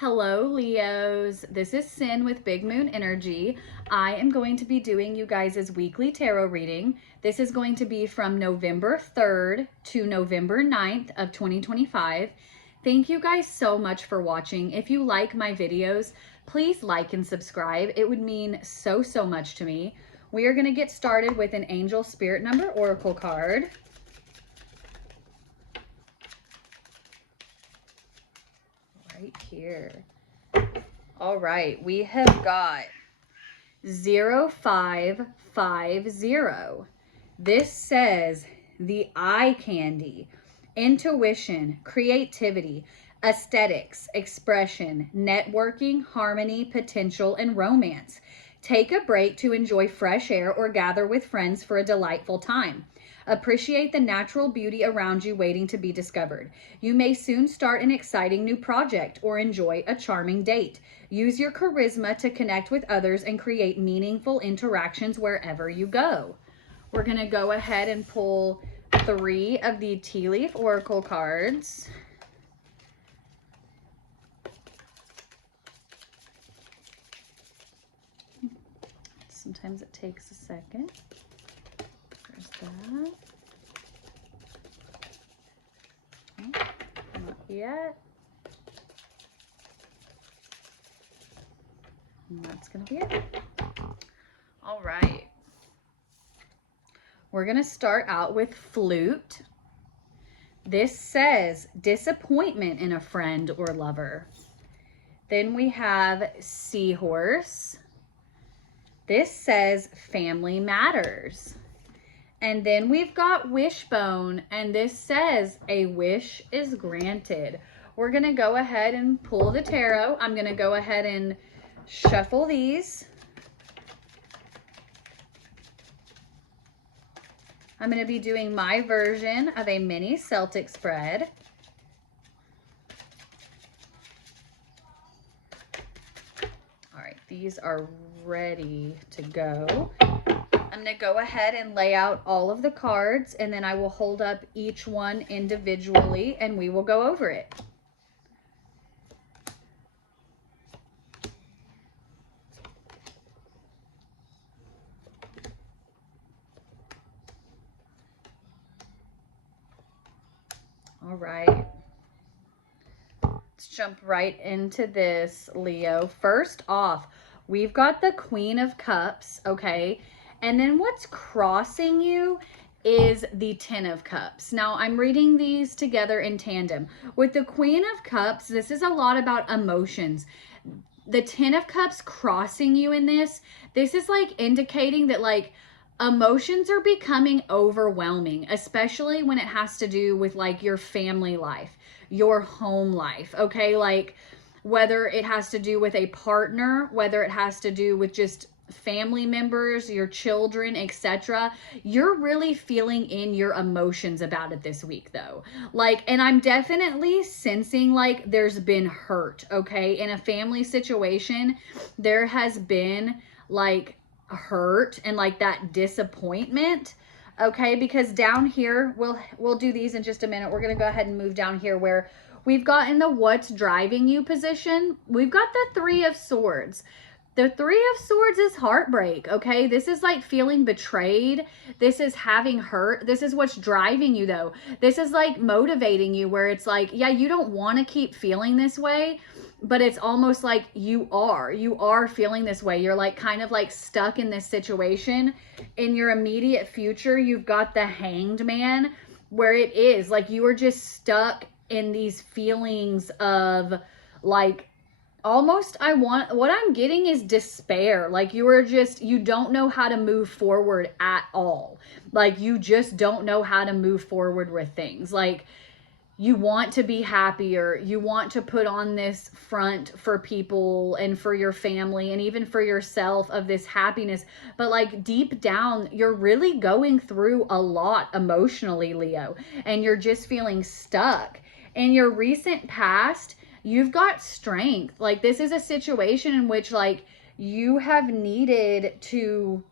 Hello, Leos. This is Sin with Big Moon Energy. I am going to be doing you guys' weekly tarot reading. This is going to be from November 3rd to November 9th of 2025. Thank you guys so much for watching. If you like my videos, please like and subscribe. It would mean so much to me. We are going to get started with an Angel Spirit Number Oracle card. Right here. All right, we have got 0550. This says the eye candy, intuition, creativity, aesthetics, expression, networking, harmony, potential, and romance. Take a break to enjoy fresh air or gather with friends for a delightful time. Appreciate the natural beauty around you waiting to be discovered. You may soon start an exciting new project or enjoy a charming date. Use your charisma to connect with others and create meaningful interactions wherever you go. We're going to go ahead and pull 3 of the tea leaf oracle cards. Sometimes it takes a second. There's that. Oh, not yet. And that's going to be it. All right. We're going to start out with flute. This says disappointment in a friend or lover. Then we have seahorse. This says family matters. And then we've got wishbone, and this says a wish is granted. We're going to go ahead and pull the tarot. I'm going to go ahead and shuffle these. I'm going to be doing my version of a mini Celtic spread. All right, these are ready to go. I'm going to go ahead and lay out all of the cards, and then I will hold up each one individually and we will go over it. All right. Let's jump right into this, Leo. First off, we've got the Queen of Cups, okay? And then what's crossing you is the Ten of Cups. Now, I'm reading these together in tandem. With the Queen of Cups, this is a lot about emotions. The Ten of Cups crossing you in this is like indicating that like emotions are becoming overwhelming, especially when it has to do with like your family life, your home life, okay? Like whether it has to do with a partner, whether it has to do with just family members, your children, etc. You're really feeling in your emotions about it this week though. Like, and I'm definitely sensing like there's been hurt, okay? In a family situation, there has been like hurt and like that disappointment, okay? Because down here, we'll do these in just a minute. We're going to go ahead and move down here where we've got in the what's driving you position. We've got the Three of Swords. The Three of Swords is heartbreak, okay? This is like feeling betrayed. This is having hurt. This is what's driving you though. This is like motivating you where it's like, yeah, you don't want to keep feeling this way, but it's almost like you are feeling this way. You're like kind of like stuck in this situation. In your immediate future, you've got the Hanged Man where it is like you are just stuck in these feelings of like, almost what I'm getting is despair. Like you don't know how to move forward at all. Like you just don't know how to move forward with things. Like you want to be happier. You want to put on this front for people and for your family and even for yourself of this happiness. But like deep down, you're really going through a lot emotionally, Leo, and you're just feeling stuck. In your recent past, you've got strength. Like this is a situation in which like you have needed to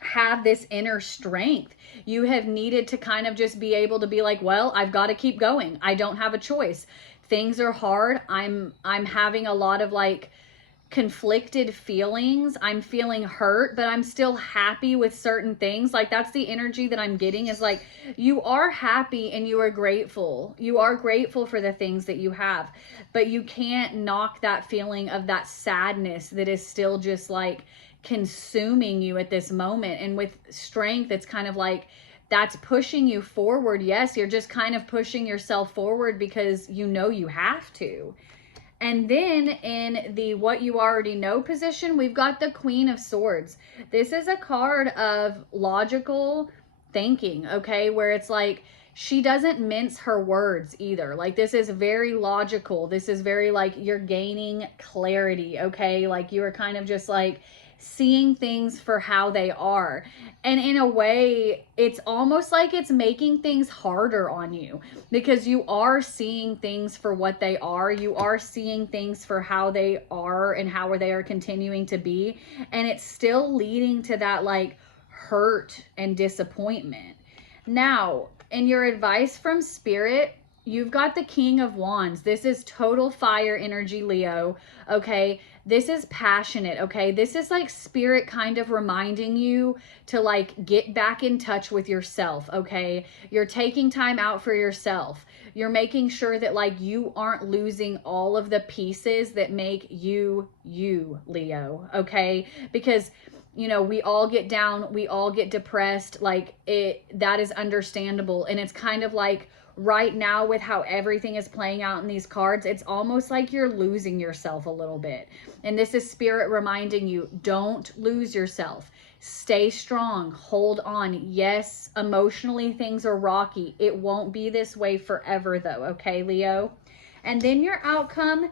have this inner strength. You have needed to kind of just be able to be like, well, I've got to keep going. I don't have a choice. things are hard. I'm having a lot of like conflicted feelings. I'm feeling hurt, but I'm still happy with certain things. Like that's the energy that I'm getting, is like you are happy and you are grateful. You are grateful for the things that you have, but you can't knock that feeling of that sadness that is still just like consuming you at this moment. And with strength, it's kind of like that's pushing you forward. Yes, you're just kind of pushing yourself forward because you know you have to. And then in the what you already know position, we've got the Queen of Swords. This is a card of logical thinking, okay? Where it's like she doesn't mince her words either. Like this is very logical. This is very like you're gaining clarity, okay? Like you are kind of just like seeing things for how they are. And in a way, it's almost like it's making things harder on you because you are seeing things for what they are. You are seeing things for how they are and how they are continuing to be. And it's still leading to that like hurt and disappointment. Now, in your advice from Spirit, you've got the King of Wands. This is total fire energy, Leo. Okay. This is passionate. Okay. This is like Spirit kind of reminding you to like get back in touch with yourself. Okay. You're taking time out for yourself. You're making sure that like you aren't losing all of the pieces that make you, Leo. Okay. Because you know, we all get down, we all get depressed. Like that is understandable. And it's kind of like right now with how everything is playing out in these cards, it's almost like you're losing yourself a little bit. And this is Spirit reminding you, don't lose yourself. Stay strong, hold on. Yes, emotionally things are rocky. It won't be this way forever though. Okay, Leo? And then your outcome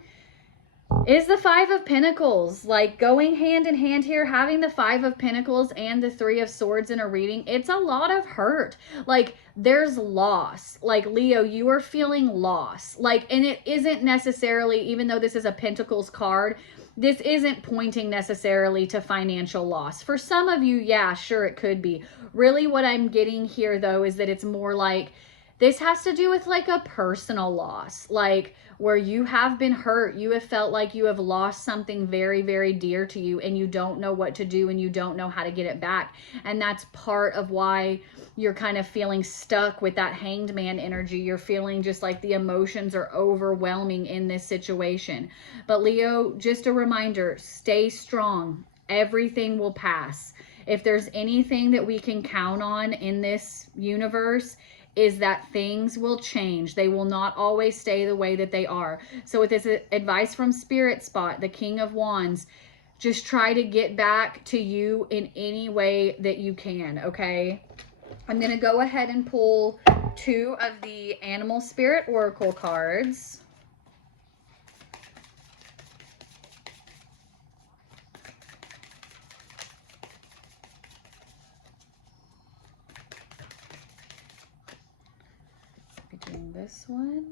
is the Five of Pentacles. Like going hand in hand here, having the Five of Pentacles and the Three of Swords in a reading, it's a lot of hurt. Like there's loss. Like Leo, you are feeling loss. Like, and it isn't necessarily, even though this is a Pentacles card, this isn't pointing necessarily to financial loss. For some of you, yeah, sure, it could be. Really what I'm getting here though is that it's more like this has to do with like a personal loss. Like where you have been hurt, you have felt like you have lost something very, very dear to you and you don't know what to do and you don't know how to get it back. And that's part of why you're kind of feeling stuck with that Hanged Man energy. You're feeling just like the emotions are overwhelming in this situation. But Leo, just a reminder, stay strong. Everything will pass. If there's anything that we can count on in this universe, is that things will change. They will not always stay the way that they are. So with this advice from Spirit Spot, the King of Wands, just try to get back to you in any way that you can, okay? I'm going to go ahead and pull 2 of the Animal Spirit Oracle cards. Doing this one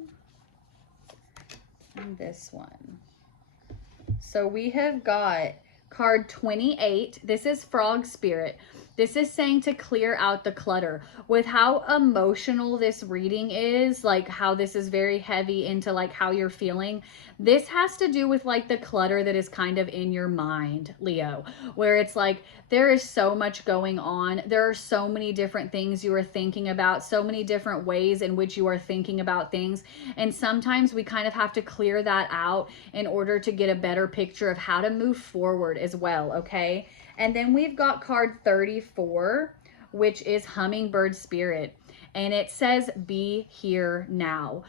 and this one. So we have got card 28. This is Frog Spirit. This is saying to clear out the clutter. With how emotional this reading is, like how this is very heavy into like how you're feeling, this has to do with like the clutter that is kind of in your mind, Leo, where it's like there is so much going on. There are so many different things you are thinking about, so many different ways in which you are thinking about things. And sometimes we kind of have to clear that out in order to get a better picture of how to move forward as well, okay? And then we've got card 34, which is Hummingbird Spirit. And it says, be here now.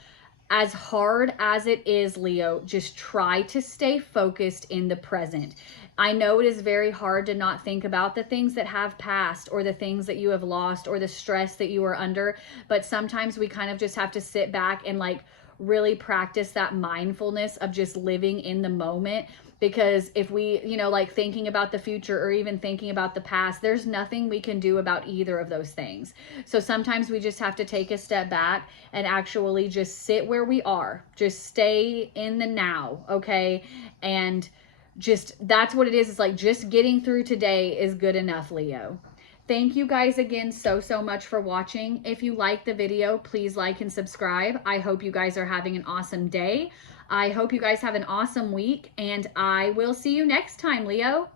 As hard as it is, Leo, just try to stay focused in the present. I know it is very hard to not think about the things that have passed or the things that you have lost or the stress that you are under. But sometimes we kind of just have to sit back and like really practice that mindfulness of just living in the moment. Because if we, you know, like thinking about the future or even thinking about the past, there's nothing we can do about either of those things. So sometimes we just have to take a step back and actually just sit where we are. Just stay in the now, okay? And just, that's what it is. It's like just getting through today is good enough, Leo. Thank you guys again so much for watching. If you like the video, please like and subscribe. I hope you guys are having an awesome day. I hope you guys have an awesome week, and I will see you next time, Leo.